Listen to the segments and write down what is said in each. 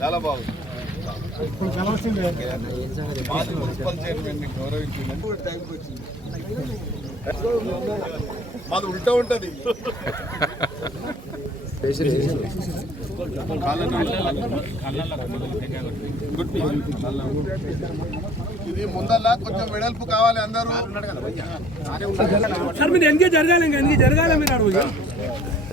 చాలా బాగుంది మాజీ మున్సిపల్ చైర్మన్ని గౌరవించినందుకు టైంకి వచ్చింది మాది ఉల్టా ఉంటది. ఇది ముందల్లా కొంచెం వెడల్పు కావాలి అందరూ. సార్ మీరు ఎందుకే జరగాలి ఇంకా? ఎందుకు జరగాలి మీరు అడుగు.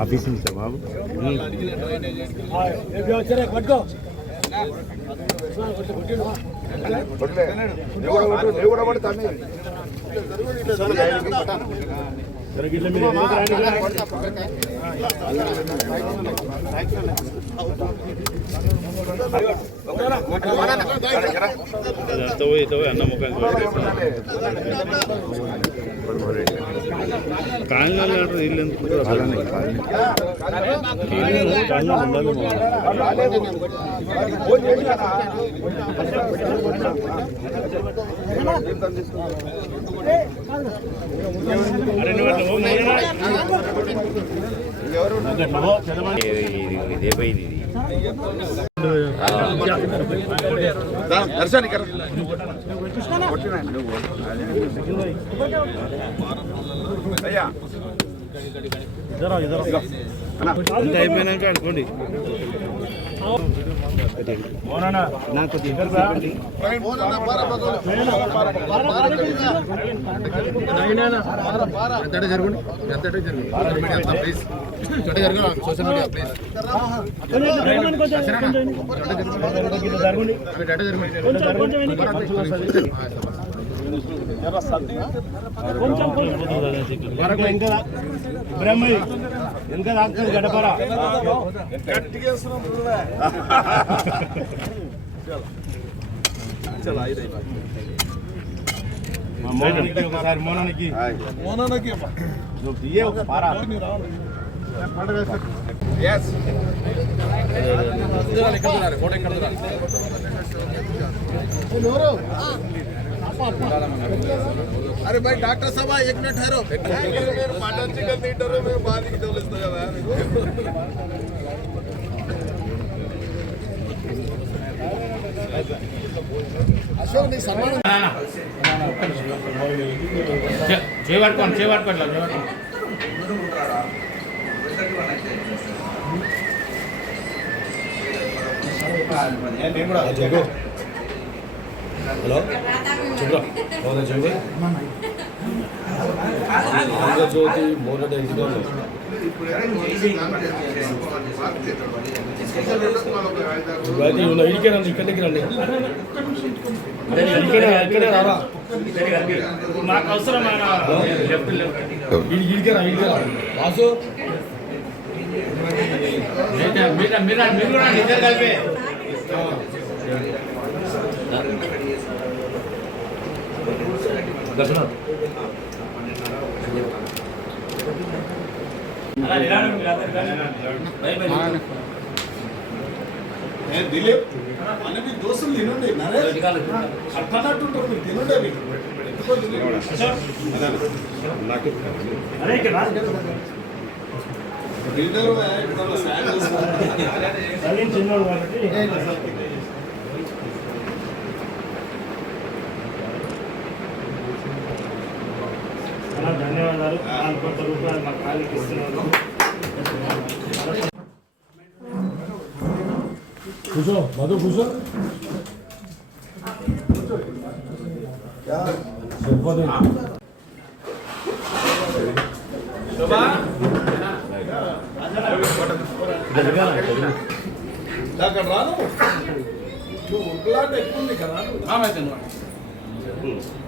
ఆఫీస్ నుంచి బాబు పట్టుకో అదంతా పోయి ఇతో పోయి అన్న ముఖం కాలనీ ఇల్లు. ఇదే పోయింది ఇది దర్శన్ అయ్యా అంత అయిపోయినాక అనుకోండి నాకు ఇంకా రాస్తుంది గడపరా గట్టిగా వేస్తున్నాం బ్రదర్. చలో ఐదు మోనానికి ఒకసారి మోనానికి. మోనానికి తీయే ఒక పారా. అరే భాయ్ డాక్టర్ సభ ఏక్ మినిట్ హైరో మీరు మటన్ చికెన్ తింటారు మేము బాగా తెలుస్తుంది కదా అశోక్ నీ సన్మానం చేపట్టుకోండి చేపట్టుకోండి చేపట్టుకోండి నేను కూడా ఆంధ్రజ్యోతి మోరడ్ ఎన్నికలు బయట ఉన్న ఇడికే రండి ఇక్కడికి రండి. ఇక్కడే ఇక్కడే రారా? మాకు అవసరం ఇడి ఇడికే రా ఇడికే రా. వాసు మీరు మీరు మీరు కూడా ఇద్దరు కలిపి. దిలీప్ అన్న మీ తినండి నరేష్ మీరు తినండి అవి బిల్డర్ చాలా ధన్యవాదాలు నాలుగు కోట్ల రూపాయలు మా కాళ్ళకి ఇస్తున్నారు. కూర్చో మధు కూర్చో. అక్కడ రాను. నువ్వు ఉరుకులాట ఎక్కువ ఉంది కదా. పదిహేను సంవత్సరాలు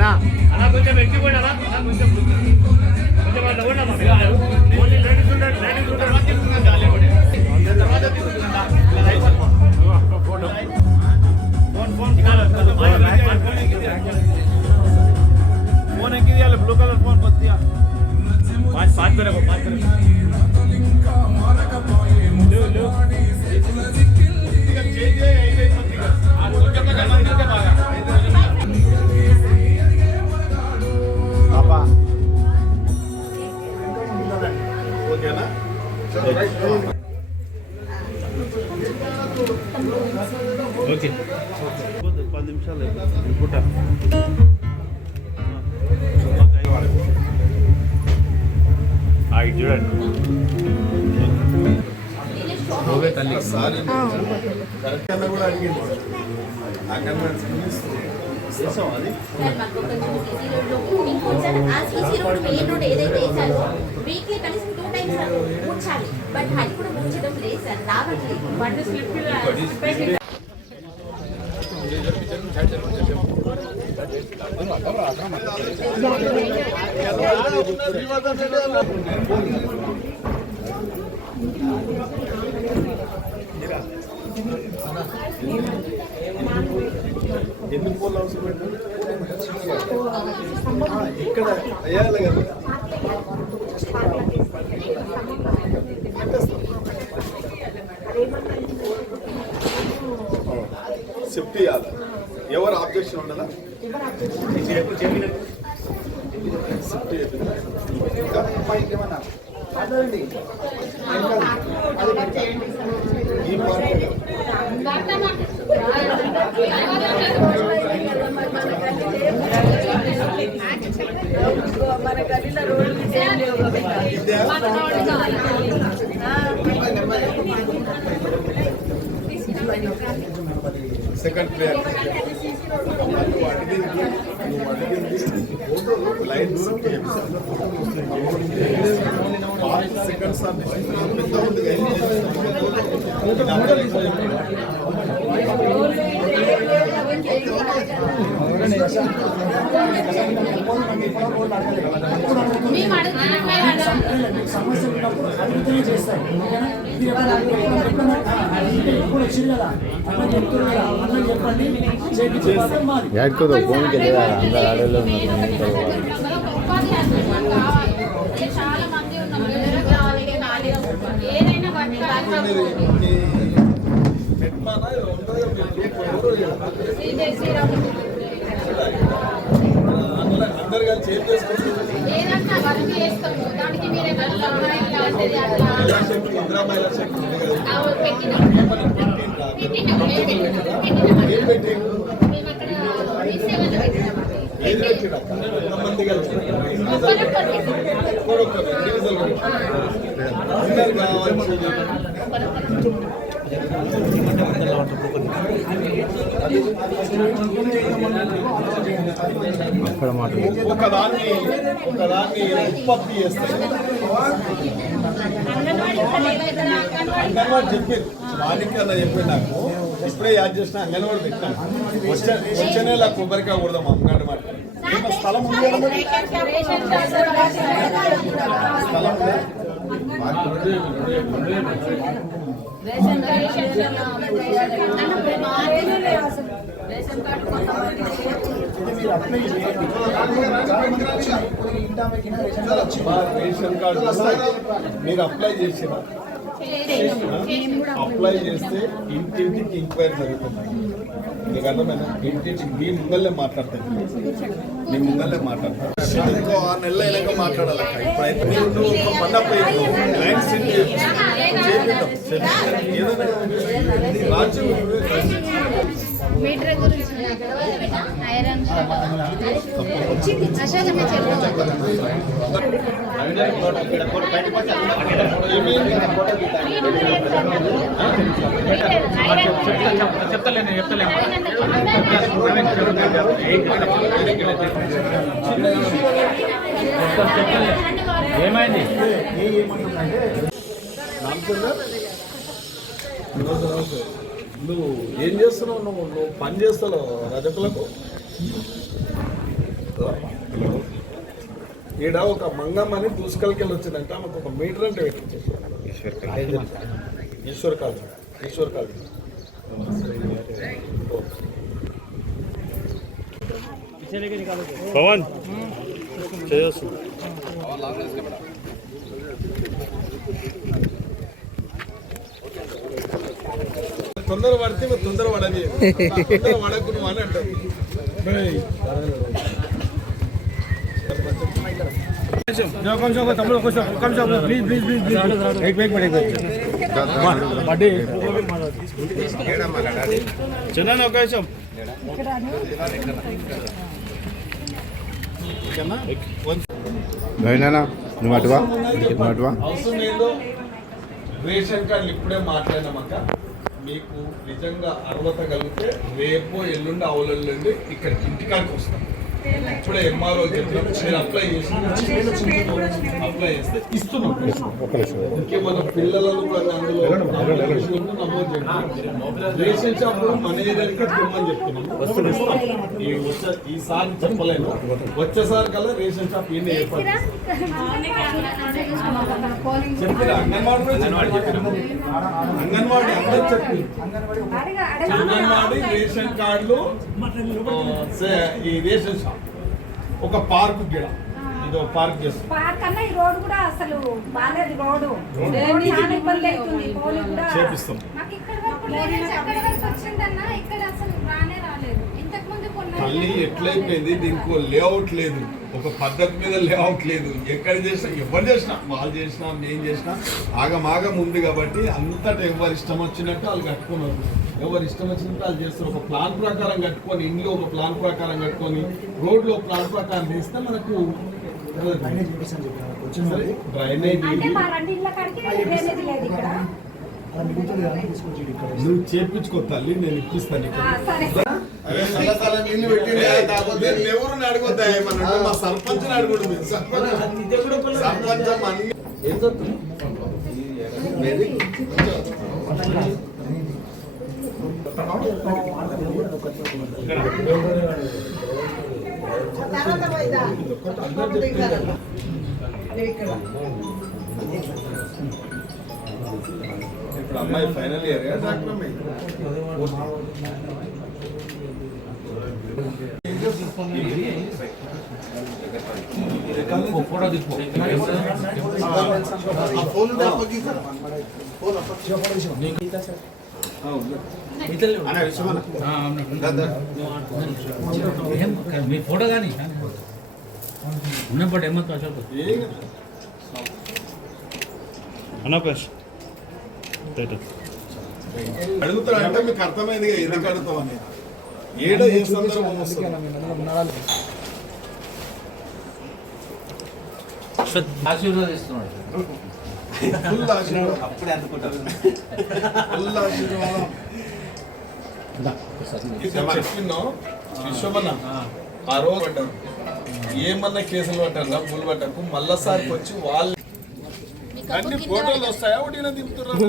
కదా అలా కొంచెం ఎక్కిపోయినా అలా కొంచెం కొంచెం అట్లా ఉండమ్మా పిల్లలు. ఓన్లీ లేడీస్ ఉంటారు లేడీస్ ఉంటారు ఫోన్ ఫోన్. ఫోన్ ఎక్కి తీయాలి. బ్లూ కలర్ ఫోన్ కొద్దిగా. పాస్ పాస్ కరే పాస్ కరే లేవు ఎన్ని పోల్ అవసరం ఇక్కడ వేయాలి కదా షిఫ్ట్ చేయాలి ఎవరు ఆబ్జెక్షన్ ఉండదా షిఫ్ట్ చేయాలి ఇంకా ఈ పార్ట్ మన గల్లీలో రోడ్లు సేమ్ లేవు సెకండ్ ప్లేయర్ నువ్వు అడిగింది లైన్ పెద్ద ఉంది సమస్య ఉన్నప్పుడు అడిగితేనే చేస్తారు ఇప్పుడు వచ్చింది కదా అన్న చెప్తున్నారు ఏదైనా అందరు కలిసి చేంజ్ అట్లా. ఇందిరా మహిళా శక్తి ఉంది కదా. ఆ పెట్టినాం. ఏం పెట్టి మేము అక్కడ మీ ఒకదాన్ని ఒకదాన్ని ఉత్పత్తి చేస్తారు అంగన్వాడీ ఇక్కడ అంగన్వాడి చెప్పింది చెప్పి నాకు ఇప్పుడే యాడ్ చేసిన అంగన్వాడి పెట్టాను. వచ్చే వచ్చే నెల కొబ్బరికాయ కొడదాం అంగన్వాడి. మాట స్థలం ఉంది స్థలం రేషన్ కార్డు స్థలం రేషన్ కార్డు మీరు అప్లై చేయండి. రేషన్ కార్డు మీరు అప్లై చేసిన అప్లై చేస్తే ఇంటింటికి ఎంక్వైరీ జరుగుతుంది. మీకు అర్థమైనా ఇంటింటికి మీ ముంగల్లే మాట్లాడతాను మీ ముంగల్లే మాట్లాడతాను ఇంకో ఆరు నెలలు అయినాక మాట్లాడాలి. ఇప్పుడైతే మీరు ఒక చేపిద్దాం. ఏదైనా. రాజ్యం. మీటర్ గురించి ఐరన్ చెప్తలే నేను చెప్తలే ఏమైంది నువ్వు ఏం చేస్తున్నావు? నువ్వు నువ్వు పని చేస్తావు రజకులకు? ఈడ ఒక మంగమ్మని దూసుకెళ్ళి వచ్చిందంట ఆమెకు ఒక మీటర్ అంటే ఈశ్వర్ కాదు. ఈశ్వర్ కాదు. పవన్ చేయొచ్చు తొందర పడితే మరి తొందర పడని. తొందర పడకు నువ్వు అని బడ్డీ. చిన్న నిమిషం. నువ్వు అటువా అటువా అవసరం లేదు రేషన్ కార్డులు ఇప్పుడే మాట్లాడినామక్క మీకు నిజంగా అర్హత కలిగితే రేపు ఎల్లుండి అవులెల్లుండి ఇక్కడ ఇంటికాడికి వస్తాం. ఇప్పుడే ఎంఆర్ఓ చెప్పిన మీరు అప్లై చేసి అప్లై చేస్తే ఇస్తున్నాం. ఇంకేమన్నా పిల్లలను కూడా అందులో నమోదు చేయండి. రేషన్ షాప్ మన ఏరియాకి తెమ్మని. ఈ వచ్చే ఈసారి చెప్పలేను. వచ్చేసారి కల్లా రేషన్ షాప్ ఈయన ఏర్పాటు. చెప్పిరా అంగన్వాడీ. అంగన్వాడీ అందరూ చెప్పి అంగన్వాడీ రేషన్ కార్డులు ఈ రేషన్ షాప్. ఒక పార్క్ గిడ. ఇది పార్క్ చేస్తాం. పార్క్ అన్న ఈ రోడ్ కూడా అసలు బాగాలేదు రోడ్డు. రోడ్ చాలా ఇబ్బంది అవుతుంది. పోనీ కూడా చేపిస్తాం. మాకు ఇక్కడ వరకు లేదు అక్కడ వరకు వచ్చిందన్న ఇక్కడ అసలు రానే రాలేదు ఇంతకు ముందు తల్లి ఎట్లయిపోయింది? దీనికి లేఅవుట్ లేదు. ఒక పద్ధతి మీద లేఅవుట్ లేదు. ఎక్కడ చేసినా ఎవరు చేసినా వాళ్ళు చేసినా నేను చేసినా ఆగమాగం ఉంది కాబట్టి అంతటా ఎవరు ఇష్టం వచ్చినట్టు వాళ్ళు కట్టుకున్నారు. ఎవరు ఇష్టం వచ్చినట్టు వాళ్ళు చేస్తారు. ఒక ప్లాన్ ప్రకారం కట్టుకొని ఇంట్లో ఒక ప్లాన్ ప్రకారం కట్టుకొని రోడ్లో ఒక ప్లాన్ ప్రకారం తీస్తే మనకు డ్రైనేజ్ డ్రైనేజ్ నువ్వు చేపించుకో తల్లి నేను ఇప్పిస్తాను సర్పంచ్. ఇప్పుడు అమ్మాయి ఫైనల్ ఇయర్ డాక్టర్ అమ్మాయి మీ ఫోటో కానీ ఉన్నప్పుడు ఏమో అశోక్ అడుగుతాడు అంటే మీకు అర్థమైంది ఎందుకు అడుగుతామని ఏడ ఏ సందర్భం వస్తుంది? ఆశీర్వాదిస్తున్నాడు. ఫుల్ ఆశీర్వాదం. ఫుల్ ఆశీర్వాదం. ఇది. చెప్పినాం? విశ్వమన్న. ఆ. రోజు పడ్డారు ఏమన్నా కేసులు పట్టారా పూలు పట్టకు మళ్ళాసారికి వచ్చి వాళ్ళు అన్ని ఫోటోలు వస్తాయా? దింపుతున్నారు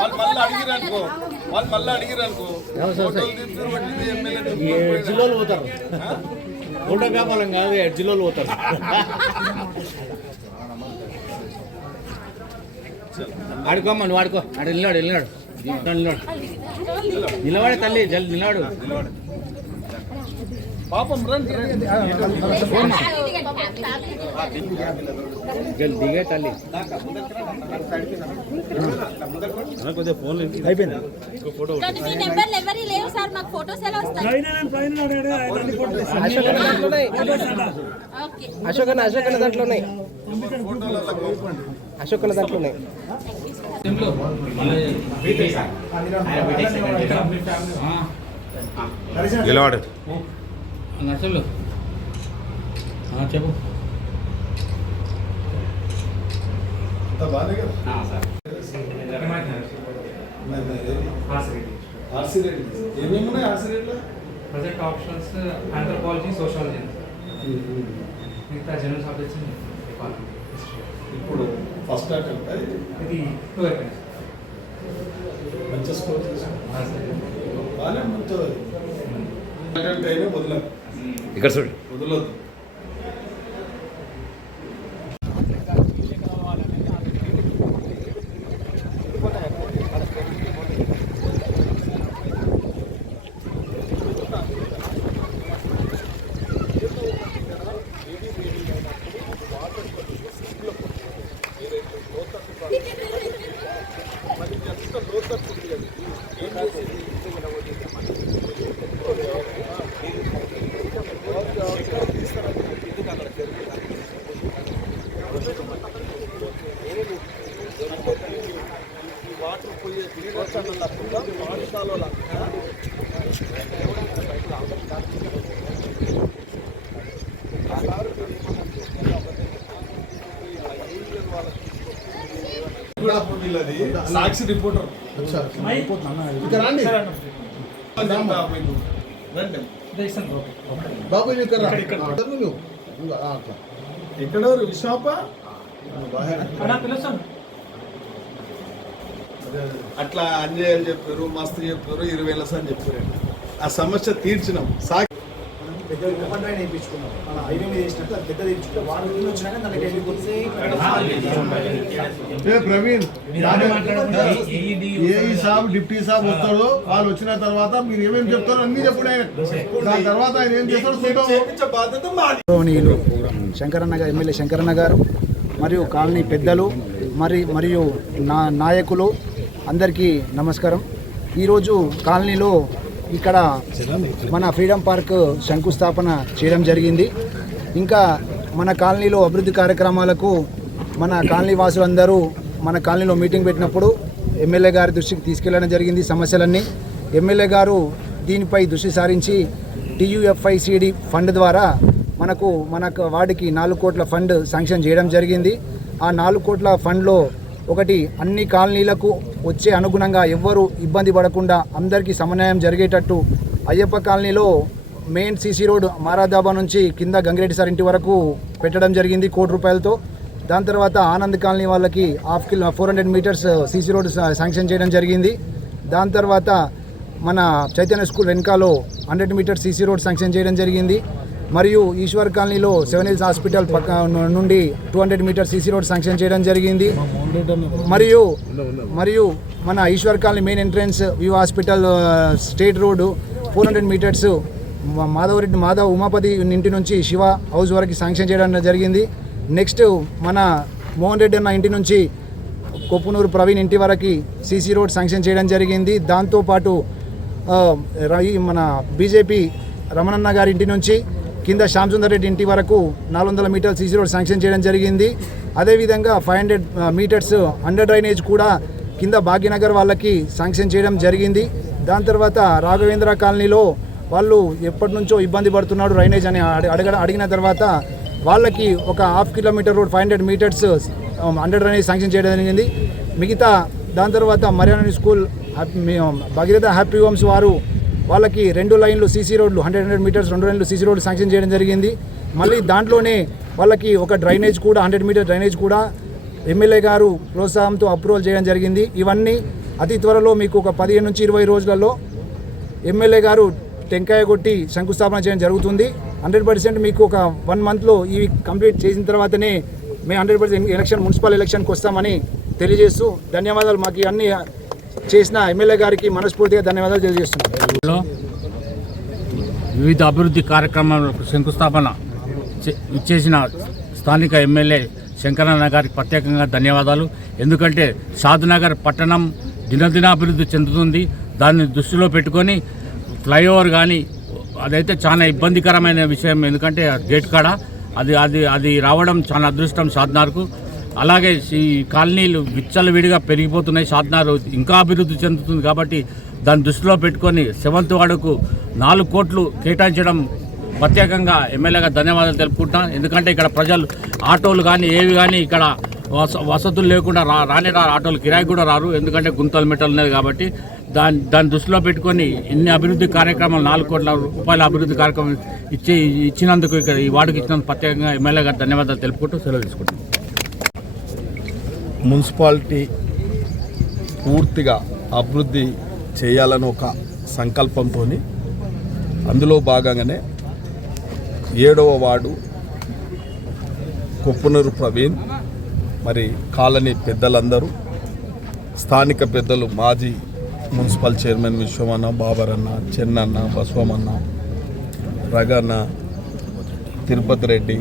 వాళ్ళు మళ్ళీ అడిగిరు అనుకో. వాళ్ళు మళ్ళీ అడిగిరు అనుకో. ఫోటోలు దింపుతారు బట్టి ఎమ్మెల్యే ఎడ్జిలోలు పోతారు. ఫోటో కాదు ఎడ్జిలోలు పోతారు. ఆడుకోమ్మ నువ్వు ఆడుకో. ఆడు నిలవాడు నిలవాడు నిలవాడు నిలవాడే తల్లి జల్ది నిలవాడు పాపం రండి రండి. జల్ది దిగే తల్లి. లేవు సార్? మాకు ఫొటోస్ ఎలా వస్తాయి? అన్ని ఫోటోలు తీస్తాడు. ఓకే. అశోక్ అన్న అశోక్ అన్న దాంట్లో ఉన్నాయి. అశోక్ అన్న దాంట్లో ఉన్నాయి. నిలబడు నర్సులు చెప్పు. కదా? RC rate. ఏమేమి ఉన్నాయి ఆర్సీ రేట్లో? Project options anthropology sociology. మిగతా జనరల్ సబ్జెక్ట్స్ ఎకానమీ ఇప్పుడు ఫస్ట్ అటెంప్ట్ ఇది? టూ మంచి స్కోర్ చేసాం బాగానే ఉంటుంది. అటెంప్ట్ అయినా వదలదు ఇక్కడ చూడండి. వదలొద్దు. వీళ్ళది సాక్షి రిపోర్టర్. ఇక రండి. బాబు ఇక్కడ ఎక్కడ విశాప అట్లా అంజయ్యలు చెప్పారు మస్తు చెప్పారు ఇరవై లక్ష అని చెప్పారు. ఆ సమస్య తీర్చినాం. ఏ ప్రవీణ్ ఏ సాబ్ డిప్టీ సాబ్ వస్తాడో వాళ్ళు వచ్చిన తర్వాత మీరు ఏమేమి చెప్తారో అన్ని చెప్పుడే దాని తర్వాత ఆయన ఏం చేస్తాడో శంకరన్న గారు ఎమ్మెల్యే శంకరన్న గారు మరియు కాలనీ పెద్దలు మరి మరియు నా నాయకులు అందరికీ నమస్కారం. ఈరోజు కాలనీలో ఇక్కడ మన ఫ్రీడమ్ పార్క్ శంకుస్థాపన చేయడం జరిగింది. ఇంకా మన కాలనీలో అభివృద్ధి కార్యక్రమాలకు మన కాలనీ వాసులందరూ మన కాలనీలో మీటింగ్ పెట్టినప్పుడు ఎమ్మెల్యే గారి దృష్టికి తీసుకెళ్ళడం జరిగింది సమస్యలన్నీ. ఎమ్మెల్యే గారు దీనిపై దృష్టి సారించి టీయూఎఫ్ఐసిడి ఫండ్ ద్వారా మనకు మనకు వాడికి నాలుగు కోట్ల ఫండ్ శాంక్షన్ చేయడం జరిగింది. ఆ నాలుగు కోట్ల ఫండ్లో ఒకటి అన్ని కాలనీలకు వచ్చే అనుగుణంగా ఎవ్వరూ ఇబ్బంది పడకుండా అందరికీ సమన్వయం జరిగేటట్టు అయ్యప్ప కాలనీలో మెయిన్ సీసీ రోడ్ మారాదాబా నుంచి కింద గంగిరెడ్డి సార్ ఇంటి వరకు పెట్టడం జరిగింది కోటి రూపాయలతో. దాని తర్వాత ఆనంద్ కాలనీ వాళ్ళకి half kilo four hundred metres CC road sanction చేయడం జరిగింది. దాని తర్వాత మన Chaitanya school వెనకాలో hundred metres CC road sanction చేయడం జరిగింది. మరియు ఈశ్వర్ కాలనీలో సెవెన్ హిల్స్ హాస్పిటల్ పక్క నుండి two hundred metres CC road sanction చేయడం జరిగింది. మరియు మరియు మన Eshwar colony main entrance view hospital state road four hundred metres Madhavareddy Madhav Umapathi ఇంటి నుంచి శివ హౌస్ వరకు శాంక్షన్ చేయడం జరిగింది. నెక్స్ట్ మన మోహన్ రెడ్డి అన్న ఇంటి నుంచి కొప్పునూరు ప్రవీణ్ ఇంటి వరకు సీసీ రోడ్ శాంక్షన్ చేయడం జరిగింది. దాంతోపాటు మన బీజేపీ రమణన్న గారి ఇంటి నుంచి కింద శ్యామసుందర్ రెడ్డి ఇంటి వరకు నాలుగు వందల మీటర్ సీసీ రోడ్ శాంక్షన్ చేయడం జరిగింది. అదేవిధంగా five hundred metres under drainage కూడా కింద భాగ్యనగర్ వాళ్ళకి శాంక్షన్ చేయడం జరిగింది. దాని తర్వాత రాఘవేంద్ర కాలనీలో వాళ్ళు ఎప్పటి నుంచో ఇబ్బంది పడుతున్నాడు డ్రైనేజ్ అని అడి- అడగ అడిగిన తర్వాత వాళ్ళకి ఒక half kilometre road five hundred metres under drainage sanction చేయడం జరిగింది. మిగతా దాని తర్వాత Mariyani school happy- um, Bhagiratha happy homes వారు వాళ్ళకి రెండు లైన్లు సీసీ రోడ్లు హండ్రెడ్ హండ్రెడ్ మీటర్స్ రెండు లైన్లు సీసీ రోడ్లు శాంక్షన్ చేయడం జరిగింది. మళ్ళీ దాంట్లోనే వాళ్ళకి ఒక డ్రైనేజ్ కూడా హండ్రెడ్ మీటర్ డ్రైనేజ్ కూడా ఎమ్మెల్యే గారు ప్రోత్సాహంతో అప్రూవల్ చేయడం జరిగింది. ఇవన్నీ అతి త్వరలో మీకు ఒక పదిహేను నుంచి ఇరవై రోజులలో ఎమ్మెల్యే గారు టెంకాయ కొట్టి శంకుస్థాపన చేయడం జరుగుతుంది. హండ్రెడ్ పర్సెంట్ మీకు ఒక వన్ మంత్లో ఇవి కంప్లీట్ చేసిన తర్వాతనే మేము హండ్రెడ్ పర్సెంట్ ఎలక్షన్ మున్సిపల్ ఎలక్షన్కి వస్తామని తెలియజేస్తూ ధన్యవాదాలు. మాకు అన్ని చేసిన ఎమ్మెల్యే గారికి మనస్ఫూర్తిగా ధన్యవాదాలు తెలియజేస్తున్నాను. వివిధ అభివృద్ధి కార్యక్రమాలకు శంకుస్థాపన చేసిన ఇచ్చేసిన స్థానిక ఎమ్మెల్యే శంకరన్న గారికి ప్రత్యేకంగా ధన్యవాదాలు. ఎందుకంటే షాద్నగర్ పట్టణం దినదినాభివృద్ధి చెందుతుంది. దాన్ని దృష్టిలో పెట్టుకొని ఫ్లైఓవర్ కానీ అదైతే చాలా ఇబ్బందికరమైన విషయం. ఎందుకంటే ఆ గేట్ కాడ అది అది అది రావడం చాలా అదృష్టం షాద్నార్కు అలాగే ఈ కాలనీలు విచ్చలవిడిగా పెరిగిపోతున్నాయి. షాద్నార్ ఇంకా అభివృద్ధి చెందుతుంది కాబట్టి దాన్ని దృష్టిలో పెట్టుకొని సెవెంత్ వార్డుకు నాలుగు కోట్లు కేటాయించడం ప్రత్యేకంగా ఎమ్మెల్యేగా ధన్యవాదాలు తెలుపుకుంటాం ఎందుకంటే ఇక్కడ ప్రజలు ఆటోలు కానీ ఏవి కానీ ఇక్కడ వస వసతులు లేకుండా రా రానే రా ఆటోలు కిరాయి కూడా రారు. ఎందుకంటే గుంతలు మెట్టలు ఉన్నాయి కాబట్టి దాన్ని దాన్ని దృష్టిలో పెట్టుకొని ఇన్ని అభివృద్ధి కార్యక్రమాలు నాలుగు కోట్ల రూపాయల అభివృద్ధి కార్యక్రమం ఇచ్చి ఇచ్చినందుకు ఇక్కడ ఈ వార్డుకి ఇచ్చినందుకు ప్రత్యేకంగా ఎమ్మెల్యే గారు ధన్యవాదాలు తెలుపుకుంటూ సెలవు తీసుకుంటాం మున్సిపాలిటీ పూర్తిగా అభివృద్ధి చేయాలని ఒక సంకల్పంతో అందులో భాగంగానే ఏడవ వార్డు కుప్పనూరు ప్రవీణ్ మరి కాలనీ పెద్దలందరూ స్థానిక పెద్దలు మాజీ మున్సిపల్ చైర్మన్ విశ్వమన్న బాబరన్న చెన్నన్న బసవమన్న రగన్న తిరుపతి రెడ్డి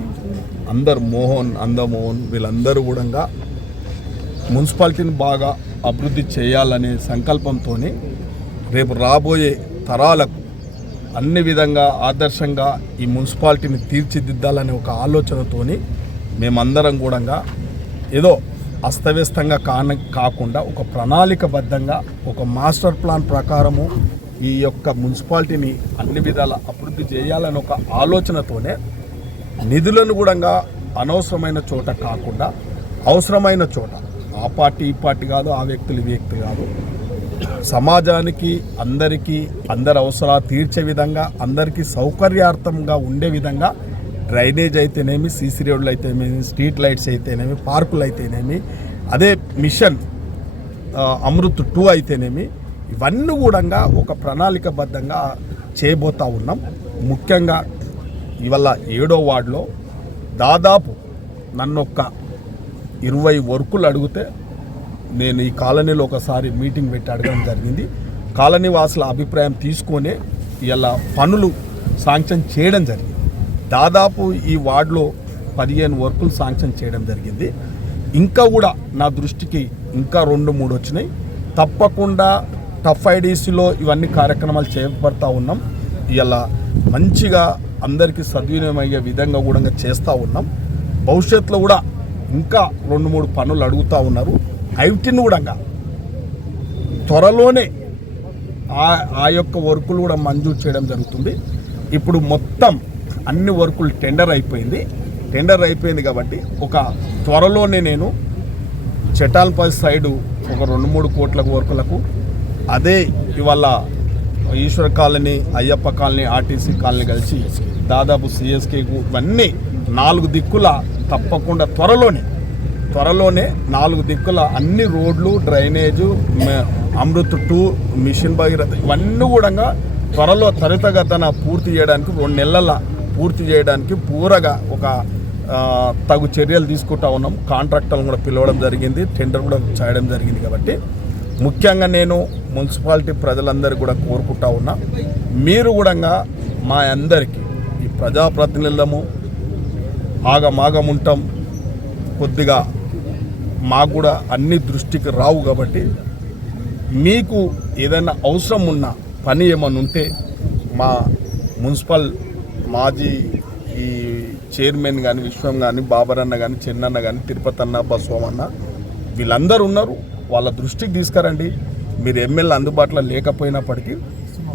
అందరు మోహన్ అందమోహన్ వీళ్ళందరూ కూడా మున్సిపాలిటీని బాగా అభివృద్ధి చేయాలనే సంకల్పంతో రేపు రాబోయే తరాలకు అన్ని విధంగా ఆదర్శంగా ఈ మున్సిపాలిటీని తీర్చిదిద్దాలనే ఒక ఆలోచనతోని మేమందరం కూడా ఏదో అస్తవ్యస్తంగా కాన కాకుండా ఒక ప్రణాళికబద్ధంగా ఒక మాస్టర్ ప్లాన్ ప్రకారము ఈ యొక్క మున్సిపాలిటీని అన్ని విధాల అభివృద్ధి చేయాలని ఒక ఆలోచనతోనే నిధులను కూడా అనవసరమైన చోట కాకుండా అవసరమైన చోట ఆ పార్టీ ఈ పార్టీ కాదు ఆ వ్యక్తులు ఈ వ్యక్తి కాదు. సమాజానికి అందరికీ అందరి అవసరాలు తీర్చే విధంగా అందరికీ సౌకర్యార్థంగా ఉండే విధంగా డ్రైనేజ్ అయితేనేమి సీసీ రోడ్లు అయితేనేమి స్ట్రీట్ లైట్స్ అయితేనేమి పార్కులు అయితేనేమి అదే మిషన్ అమృత్ టూ అయితేనేమి ఇవన్నీ కూడా ఒక ప్రణాళికబద్ధంగా చేయబోతా ఉన్నాం. ముఖ్యంగా ఇవాళ ఏడో వార్డులో దాదాపు నన్ను ఒక ఇరవై వర్కులు అడిగితే నేను ఈ కాలనీలో ఒకసారి మీటింగ్ పెట్టి అడగడం జరిగింది. కాలనీ వాసుల అభిప్రాయం తీసుకొని ఇలా పనులు శాంక్షన్ చేయడం జరిగింది. దాదాపు ఈ వార్డులో పదిహేను వర్కులు శాంక్షన్ చేయడం జరిగింది. ఇంకా కూడా నా దృష్టికి ఇంకా రెండు మూడు వచ్చినాయి. తప్పకుండా టఫ్ ఐడీసీలో ఇవన్నీ కార్యక్రమాలు చేపడతా ఉన్నాం. ఇలా మంచిగా అందరికీ సద్వినియోగం అయ్యే విధంగా కూడా చేస్తూ ఉన్నాం. భవిష్యత్తులో కూడా ఇంకా రెండు మూడు పనులు అడుగుతూ ఉన్నారు. ఐటిని కూడా త్వరలోనే ఆ ఆ యొక్క వర్కులు కూడా మంజూరు చేయడం జరుగుతుంది. ఇప్పుడు మొత్తం అన్ని వర్కులు టెండర్ అయిపోయింది. టెండర్ అయిపోయింది కాబట్టి ఒక త్వరలోనే నేను చెటాల్పల్లి సైడు ఒక రెండు మూడు కోట్ల వర్కులకు అదే ఇవాళ Eshwara colony Ayyappa colony RTC colony కలిసి దాదాపు సిఎస్కేకు ఇవన్నీ నాలుగు దిక్కుల తప్పకుండా త్వరలోనే త్వరలోనే నాలుగు దిక్కుల అన్ని రోడ్లు drainage Amrut two mission Bhagiratha ఇవన్నీ కూడా త్వరలో త్వరితగతన పూర్తి చేయడానికి రెండు నెలల పూర్తి చేయడానికి పూరగా ఒక తగు చర్యలు తీసుకుంటా ఉన్నాం. కాంట్రాక్టర్లను కూడా పిలవడం జరిగింది టెండర్ కూడా చేయడం జరిగింది కాబట్టి. ముఖ్యంగా నేను మున్సిపాలిటీ ప్రజలందరూ కూడా కోరుకుంటా ఉన్నా. మీరు కూడా మా అందరికీ ఈ ప్రజాప్రతినిధులము ఆగమాగం ఉంటాం కొద్దిగా మాకు కూడా అన్ని దృష్టికి రావు కాబట్టి మీకు ఏదైనా అవసరం ఉన్న పని ఏమైనా ఉంటే మా మున్సిపల్ మాజీ ఈ చైర్మన్ కానీ విశ్వం కానీ బాబర్ అన్న కానీ చెన్నన్న కానీ తిరుపతి అన్న బస్వం అన్న వీళ్ళందరూ ఉన్నారు. వాళ్ళ దృష్టికి తీసుకురండి. మీరు ఎమ్మెల్యే అందుబాటులో లేకపోయినప్పటికీ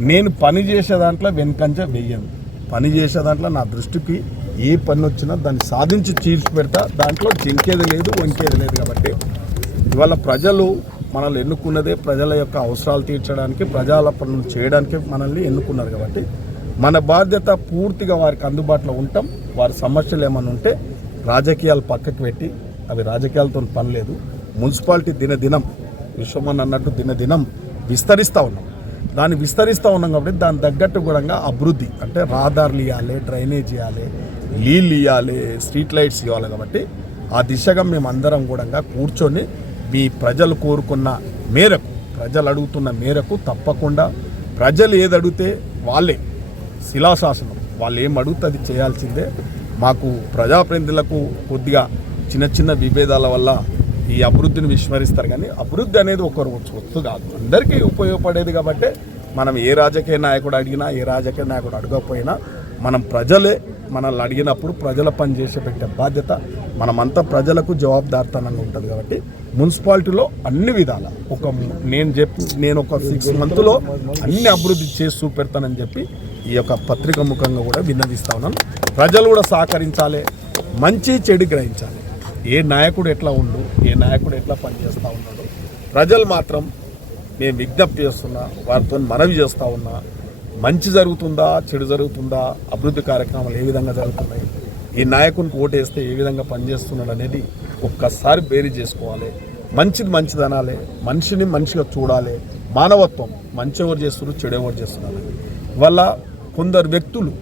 నేను పని చేసే దాంట్లో వెనుకంజ వెయ్యను. పని చేసే దాంట్లో నా దృష్టికి ఏ పని వచ్చినా దాన్ని సాధించి చీల్చి పెడతా దాంట్లో జింకేది లేదు వంకేది లేదు కాబట్టి. ఇవాళ ప్రజలు మనల్ని ఎన్నుకున్నదే ప్రజల యొక్క అవసరాలు తీర్చడానికి ప్రజల పనులు చేయడానికి మనల్ని ఎన్నుకున్నారు కాబట్టి మన బాధ్యత పూర్తిగా వారికి అందుబాటులో ఉంటాం. వారి సమస్యలు ఏమైనా ఉంటే రాజకీయాలు పక్కకు పెట్టి అవి రాజకీయాలతో పని లేదు. మున్సిపాలిటీ దినదినం విశ్వమన్ అన్నట్టు దినదినం విస్తరిస్తూ ఉన్నాం. దాన్ని విస్తరిస్తూ ఉన్నాం కాబట్టి దాని తగ్గట్టు కూడా అభివృద్ధి అంటే రహదారులు ఇవ్వాలి డ్రైనేజ్ ఇవ్వాలి నీళ్ళు ఇవ్వాలి స్ట్రీట్ లైట్స్ ఇవ్వాలి కాబట్టి ఆ దిశగా మేము అందరం కూడా కూర్చొని మీ ప్రజలు కోరుకున్న మేరకు ప్రజలు అడుగుతున్న మేరకు తప్పకుండా ప్రజలు ఏది అడిగితే వాళ్ళే శిలాశాసనం వాళ్ళు ఏం అడిగితే అది చేయాల్సిందే. మాకు ప్రజాప్రతినిధులకు కొద్దిగా చిన్న చిన్న విభేదాల వల్ల ఈ అభివృద్ధిని విస్మరిస్తారు. కానీ అభివృద్ధి అనేది ఒకరు వస్తు కాదు. అందరికీ ఉపయోగపడేది కాబట్టి మనం ఏ రాజకీయ నాయకుడు అడిగినా ఏ రాజకీయ నాయకుడు అడగకపోయినా మనం ప్రజలే మనల్ని అడిగినప్పుడు ప్రజల పని చేసే పెట్టే బాధ్యత మనమంతా ప్రజలకు జవాబుదారితనంగా ఉంటుంది కాబట్టి మున్సిపాలిటీలో అన్ని విధాల ఒక నేను చెప్పి నేను ఒక సిక్స్ మంత్లో అన్ని అభివృద్ధి చేసి చూపెడతానని చెప్పి ఈ యొక్క పత్రిక ముఖంగా కూడా విన్నవిస్తా ఉన్నాను. ప్రజలు కూడా సహకరించాలి మంచి చెడు గ్రహించాలి. ఏ నాయకుడు ఎట్లా ఉండు ఏ నాయకుడు ఎట్లా పనిచేస్తూ ఉన్నాడు ప్రజలు మాత్రం మేము విజ్ఞప్తి చేస్తున్నా వారితో మనవి చేస్తూ ఉన్నా మంచి జరుగుతుందా చెడు జరుగుతుందా అభివృద్ధి కార్యక్రమాలు ఏ విధంగా జరుగుతున్నాయి ఈ నాయకునికి ఓటేస్తే ఏ విధంగా పనిచేస్తున్నాడు అనేది ఒక్కసారి బేరీ చేసుకోవాలి. మంచిది మంచిది అనాలి మనిషిని మనిషిగా చూడాలి మానవత్వం మంచి ఎవరు చేస్తున్నారు చెడు ఎవరు చేస్తున్నారు. వల్ల కొందరు వ్యక్తులు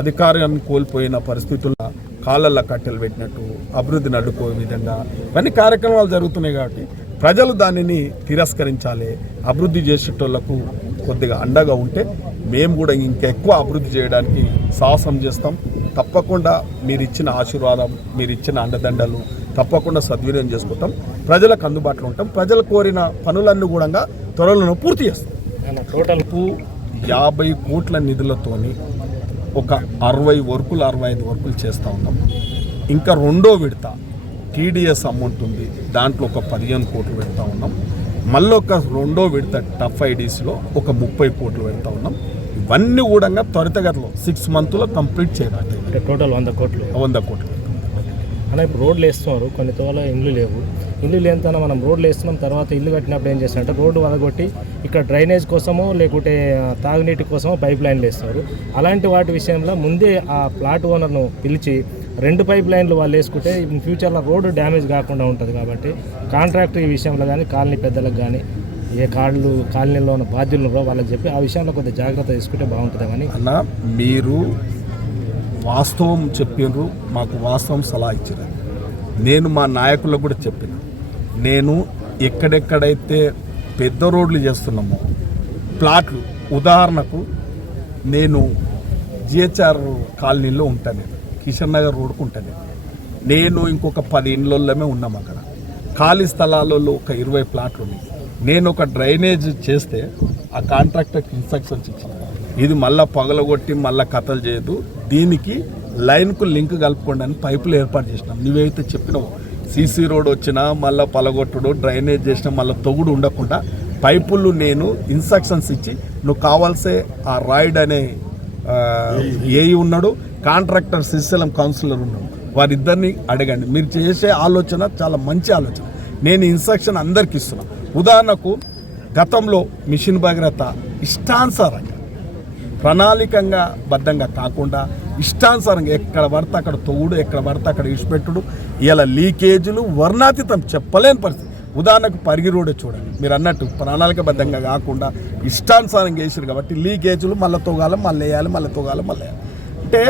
అధికారాన్ని కోల్పోయిన పరిస్థితుల్లో కాళ్ళల్లో కట్టెలు పెట్టినట్టు అభివృద్ధిని అడ్డుకోే విధంగా ఇవన్నీ కార్యక్రమాలు జరుగుతున్నాయి కాబట్టి ప్రజలు దానిని తిరస్కరించాలి. అభివృద్ధి చేసేటోళ్ళకు కొద్దిగా అండగా ఉంటే మేము కూడా ఇంకా ఎక్కువ అభివృద్ధి చేయడానికి సాహసం చేస్తాం. తప్పకుండా మీరు ఇచ్చిన ఆశీర్వాదం మీరు ఇచ్చిన అండదండలు తప్పకుండా సద్వినియోగం చేసుకుంటాం. ప్రజలకు అందుబాటులో ఉంటాం. ప్రజలు కోరిన పనులన్నీ కూడా త్వరలో పూర్తి చేస్తాం. టోటల్ యాభై కోట్ల నిధులతోని ఒక అరవై వర్కులు అరవై ఐదు వర్కులు చేస్తూ ఉన్నాం. ఇంకా రెండో విడత టీడీఎస్ అమౌంట్ ఉంది. దాంట్లో ఒక పదిహేను కోట్లు పెడతా ఉన్నాం. మళ్ళీ ఒక రెండో విడత టఫ్ ఐడీస్లో ఒక ముప్పై కోట్లు పెడతా ఉన్నాం. ఇవన్నీ కూడా త్వరితగతిలో సిక్స్ మంత్లో కంప్లీట్ చేయబట్టాయి అంటే టోటల్ వంద కోట్లు. వంద కోట్లు. అలా ఇప్పుడు రోడ్లు వేస్తున్నారు. కొన్ని తోల ఇల్లు లేవు. ఇల్లు లేనితన మనం రోడ్లు వేస్తున్నాం తర్వాత ఇల్లు కట్టినప్పుడు ఏం చేస్తారంటే రోడ్డు వదగొట్టి ఇక్కడ డ్రైనేజ్ కోసమో లేకుంటే తాగునీటి కోసమో పైప్ లైన్లు వేస్తారు. అలాంటి వాటి విషయంలో ముందే ఆ ప్లాట్ ఓనర్ను పిలిచి రెండు పైప్ లైన్లు వాళ్ళు వేసుకుంటే ఇన్ ఫ్యూచర్లో రోడ్డు డ్యామేజ్ కాకుండా ఉంటుంది కాబట్టి కాంట్రాక్టర్ ఈ విషయంలో కానీ కాలనీ పెద్దలకు కానీ ఏ కాళ్ళు కాలనీలో ఉన్న బాధ్యులు వాళ్ళకి చెప్పి ఆ విషయంలో కొద్దిగా జాగ్రత్త తీసుకుంటే బాగుంటుందని అన్న మీరు వాస్తవం చెప్పినారు మాకు వాస్తవం సలహా ఇచ్చారు నేను మా నాయకులకు కూడా చెప్పిన. నేను ఎక్కడెక్కడైతే పెద్ద రోడ్లు చేస్తున్నామో ప్లాట్లు ఉదాహరణకు నేను జిహెచ్ఆర్ కాలనీలో ఉంటాను. నేను కిషన్ నగర్ రోడ్కు ఉంటాను. నేను నేను ఇంకొక పది ఇండ్లలోనే ఉన్నాం అక్కడ. ఖాళీ స్థలాలలో ఒక ఇరవై ప్లాట్లు ఉన్నాయి. నేను ఒక డ్రైనేజ్ చేస్తే ఆ కాంట్రాక్టర్కి ఇన్స్ట్రక్షన్స్ ఇచ్చాను. ఇది మళ్ళా పగలగొట్టి మళ్ళా కథలు చేయదు దీనికి లైన్కు లింక్ కలుపుకోండి అని పైపులు ఏర్పాటు చేసినాం. నువ్వేవైతే చెప్పినావు. సీసీ రోడ్ వచ్చినా మళ్ళీ పలగొట్టుడు డ్రైనేజ్ చేసినా మళ్ళీ తొగుడు ఉండకుండా పైపులు నేను ఇన్స్ట్రక్షన్స్ ఇచ్చి నువ్వు కావాల్సే ఆ రాయిడ్ అనే ఏఈ ఉన్నాడు కాంట్రాక్టర్ శ్రీశైలం కౌన్సిలర్ ఉన్నాడు. వారిద్దరిని అడగండి. మీరు చేసే ఆలోచన చాలా మంచి ఆలోచన. నేను ఇన్స్ట్రక్షన్ అందరికి ఇస్తున్నా. ఉదాహరణకు గతంలో మిషన్ భగీరథ ఇష్టానుసారంగా ప్రణాళికంగా బద్ధంగా కాకుండా ఇష్టానుసారంగా ఎక్కడ పడితే అక్కడ తోడు ఎక్కడ పడితే అక్కడ ఇడిచిపెట్టుడు ఇలా లీకేజీలు వర్ణాతీతం చెప్పలేని పరిస్థితి. ఉదాహరణకు పరిగి రోడ్డు చూడండి. మీరు అన్నట్టు ప్రణాళికబద్ధంగా కాకుండా ఇష్టానుసారంగా వేసారు కాబట్టి లీకేజీలు మళ్ళీ తోగాలి మళ్ళీ వేయాలి మళ్ళీ తోగాలి మళ్ళీ వేయాలి. అంటే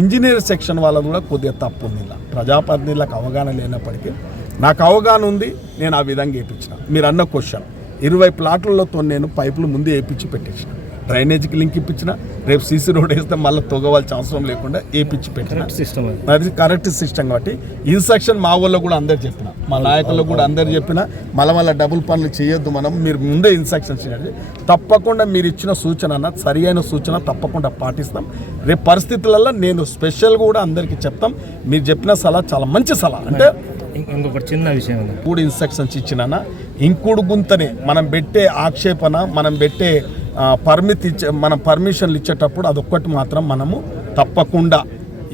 ఇంజనీర్ సెక్షన్ వాళ్ళది కూడా కొద్దిగా తప్పు ఉంది ఇలా. ప్రజాప్రతినిధులకు అవగాహన లేనప్పటికీ నాకు అవగాహన ఉంది నేను ఆ విధంగా వేయించిన. మీరు అన్న క్వశ్చన్. ఇరవై ప్లాట్లతో నేను పైపులు ముందు వేయించి పెట్టేసాను. డ్రైనేజీకి లింక్ ఇప్పించిన రేపు సీసీ రోడ్ వేస్తే మళ్ళీ తొగవాల్సిన అవసరం లేకుండా వేయించి పెట్టిన. సిస్టమ్ అది. కరెక్ట్ సిస్టమ్ కాబట్టి ఇన్స్ట్రక్షన్ మా వాళ్ళకు కూడా అందరు చెప్పిన మా నాయకులకు కూడా అందరు చెప్పిన మళ్ళీ మళ్ళీ డబుల్ పనులు చేయొద్దు మనం మీరు ముందే ఇన్స్ట్రక్షన్స్ ఇవ్వండి. తప్పకుండా మీరు ఇచ్చిన సూచన అన్న సరి అయిన సూచన తప్పకుండా పాటిస్తాం. రేపు పరిస్థితులలో నేను స్పెషల్ కూడా అందరికీ చెప్తాం. మీరు చెప్పిన సలహా చాలా మంచి సలహా. అంటే ఇంకొకటి చిన్న విషయం కూడా ఇన్స్ట్రక్షన్స్ ఇచ్చినానా ఇంకుడు గుంతనే మనం పెట్టే ఆక్షేపణ మనం పెట్టే పర్మిట్ ఇచ్చే మనం పర్మిషన్లు ఇచ్చేటప్పుడు అదొక్కటి మాత్రం మనము తప్పకుండా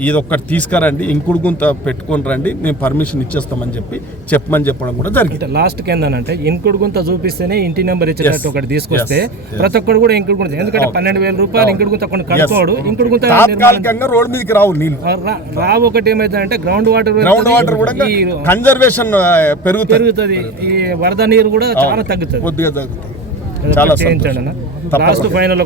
ఇదొక్కటి తీసుకురండి ఇంకుడు గుంత పెట్టుకొని రండి మేము పర్మిషన్ ఇచ్చేస్తామని చెప్పి చెప్పమని చెప్పడం కూడా జరిగింది. లాస్ట్ ఏంటంటే ఇంకుడు గుంత చూపిస్తేనే ఇంటి నెంబర్ ఇచ్చినట్టు ఒకటి తీసుకొస్తే. ప్రతి ఒక్కడు కూడా ఇంకుడు గుంత ఎందుకంటే పన్నెండు వేల రూపాయలు ఇంకుడు గుంత కొన్ని కట్టుకోడు ఇంకుడు గుంత తాత్కాలికంగా రోడ్ మీదకి రావు నీళ్ళు. రావు ఒకటి ఏమైందంటే గ్రౌండ్ వాటర్ గ్రౌండ్ వాటర్ కూడా కన్జర్వేషన్ పెరుగుతుంది. పెరుగుతుంది. ఈ వరద నీరు కూడా చాలా తగ్గుతుంది. కొద్దిగా తగ్గుతుంది. చాలా తప్పకుండా. Last final